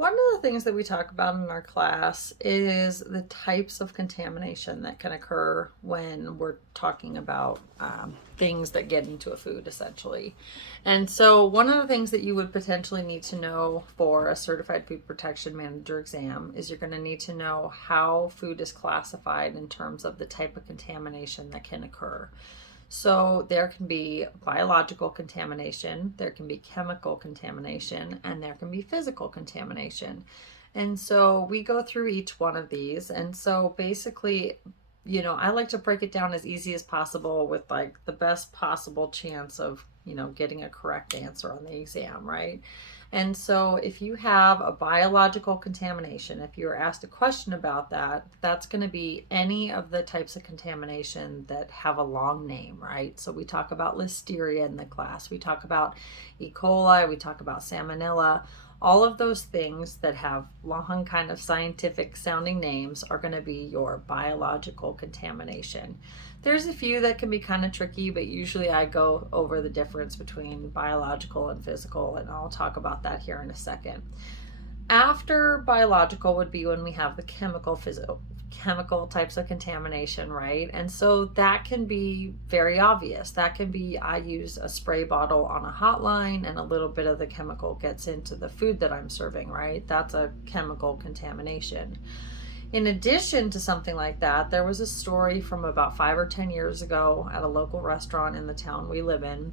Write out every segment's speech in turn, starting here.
One of the things that we talk about in our class is the types of contamination that can occur when we're talking about things that get into a food, essentially. And so, one of the things that you would potentially need to know for a certified food protection manager exam is you're going to need to know how food is classified in terms of the type of contamination that can occur. So there can be biological contamination, there can be chemical contamination, and there can be physical contamination. And so we go through each one of these. And so basically, I like to break it down as easy as possible with like the best possible chance of, getting a correct answer on the exam, right? And so if you have a biological contamination, if you're asked a question about that, that's going to be any of the types of contamination that have a long name, right? So we talk about listeria in the class, we talk about E. coli, we talk about salmonella. All of those things that have long kind of scientific sounding names are going to be your biological contamination. There's a few that can be kind of tricky, but usually I go over the difference between biological and physical, and I'll talk about that here in a second. After biological would be when we have the chemical types of contamination, right? And so that can be very obvious. That can be, I use a spray bottle on a hotline and a little bit of the chemical gets into the food that I'm serving, right? That's a chemical contamination. In addition to something like that, there was a story from about 5 or 10 years ago at a local restaurant in the town we live in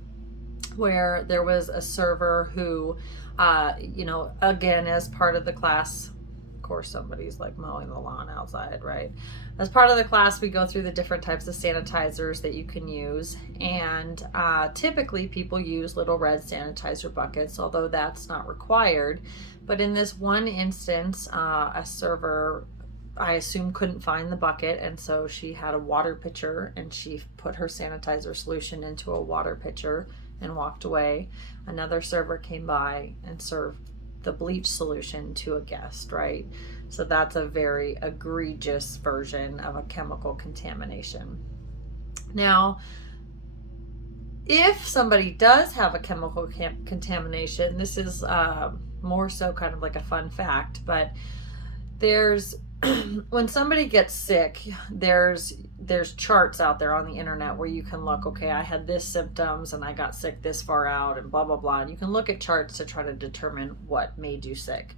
where there was a server who, again, as part of the class, of course, somebody's like mowing the lawn outside, right? As part of the class, we go through the different types of sanitizers that you can use. And typically people use little red sanitizer buckets, although that's not required. But in this one instance, a server, I assume, couldn't find the bucket, and so she had a water pitcher and she put her sanitizer solution into a water pitcher and walked away. Another server came by and served the bleach solution to a guest, right? So that's a very egregious version of a chemical contamination. Now, if somebody does have a chemical contamination, this is more so kind of like a fun fact, but there's when somebody gets sick, there's charts out there on the internet where you can look, okay, I had this symptoms and I got sick this far out and blah, blah, blah. And you can look at charts to try to determine what made you sick.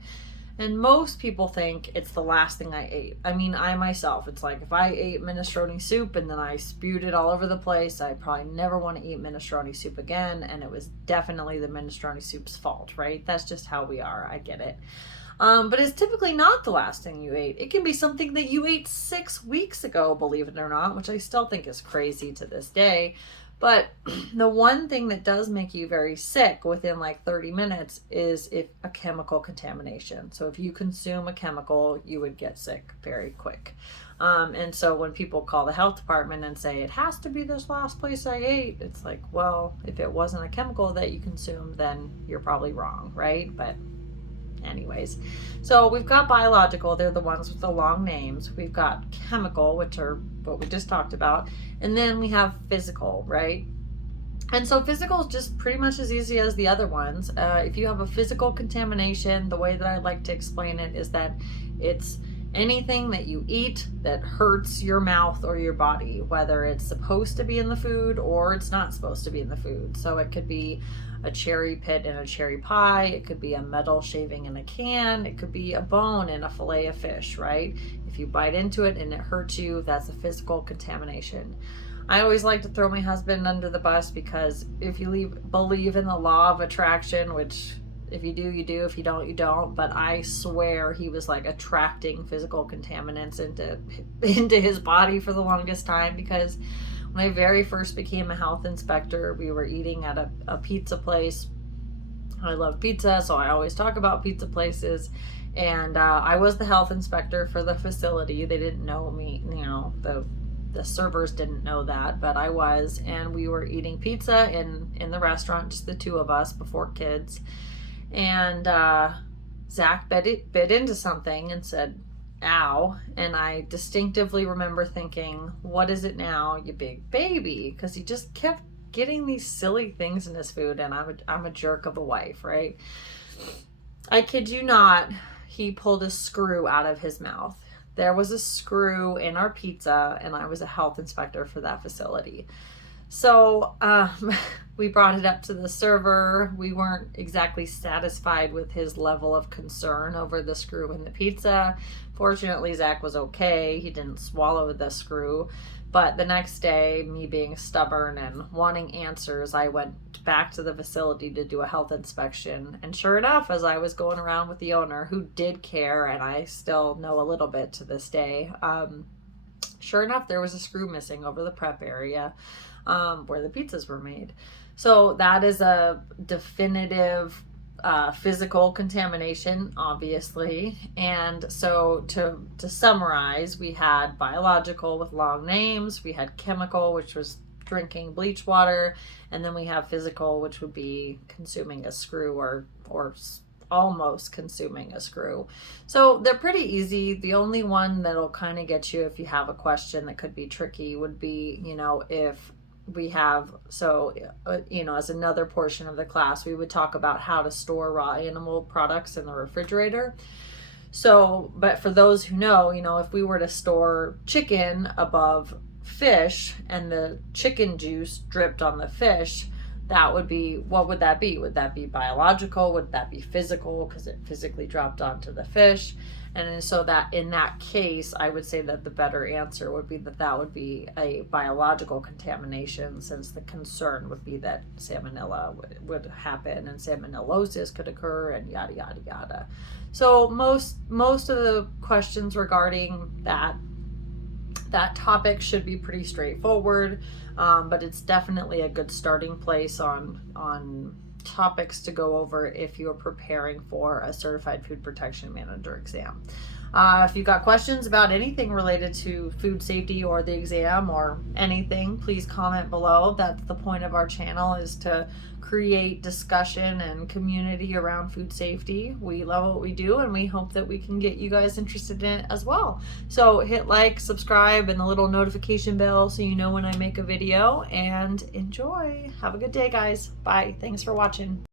And most people think it's the last thing I ate. I mean, I myself, it's like if I ate minestrone soup and then I spewed it all over the place, I probably never want to eat minestrone soup again. And it was definitely the minestrone soup's fault, right? That's just how we are. I get it. But it's typically not the last thing you ate. It can be something that you ate 6 weeks ago, believe it or not, which I still think is crazy to this day. But the one thing that does make you very sick within like 30 minutes is if a chemical contamination. So if you consume a chemical, you would get sick very quick. And so when people call the health department and say, it has to be this last place I ate, it's like, well, if it wasn't a chemical that you consumed, then you're probably wrong, right? But anyways, so we've got biological, they're the ones with the long names. We've got chemical, which are what we just talked about, and then we have physical, right? And so physical is just pretty much as easy as the other ones. If you have a physical contamination, the way that I like to explain it is that it's anything that you eat that hurts your mouth or your body, whether it's supposed to be in the food or it's not supposed to be in the food. So it could be a cherry pit in a cherry pie, it could be a metal shaving in a can, it could be a bone in a fillet of fish, right? If you bite into it and it hurts you, that's a physical contamination. I always like to throw my husband under the bus because if you believe in the law of attraction, which if you do, you do. If you don't, you don't. But I swear he was like attracting physical contaminants into his body for the longest time, because when I very first became a health inspector, we were eating at a pizza place. I love pizza, so I always talk about pizza places. And I was the health inspector for the facility. They didn't know me, the servers didn't know that, but I was. And we were eating pizza in the restaurant, just the two of us before kids. And Zach bit into something and said, ow. And I distinctively remember thinking, what is it now, you big baby? Because he just kept getting these silly things in his food, and I'm a jerk of a wife, right? I kid you not, he pulled a screw out of his mouth. There was a screw in our pizza, and I was a health inspector for that facility. So we brought it up to the server. We weren't exactly satisfied with his level of concern over the screw in the pizza. Fortunately, Zach was okay. He didn't swallow the screw. But the next day, me being stubborn and wanting answers, I went back to the facility to do a health inspection. And sure enough, as I was going around with the owner, who did care, and I still know a little bit to this day, sure enough, there was a screw missing over the prep area where the pizzas were made. So that is a definitive physical contamination, obviously. And so to summarize, we had biological with long names, we had chemical, which was drinking bleach water, and then we have physical, which would be consuming a screw or almost consuming a screw. So they're pretty easy. The only one that'll kind of get you if you have a question that could be tricky would be, if we have, as another portion of the class, we would talk about how to store raw animal products in the refrigerator. So, but for those who know, if we were to store chicken above fish and the chicken juice dripped on the fish, that would be, what would that be? Would that be biological? Would that be physical because it physically dropped onto the fish? And so that in that case, I would say that the better answer would be that would be a biological contamination, since the concern would be that salmonella would happen and salmonellosis could occur and yada, yada, yada. So most of the questions regarding that topic should be pretty straightforward, but it's definitely a good starting place on topics to go over if you're preparing for a Certified Food Protection Manager exam. If you've got questions about anything related to food safety or the exam or anything, please comment below. That's the point of our channel, is to create discussion and community around food safety. We love what we do, and we hope that we can get you guys interested in it as well. So hit like, subscribe, and the little notification bell so you know when I make a video, and enjoy. Have a good day, guys. Bye. Thanks for watching.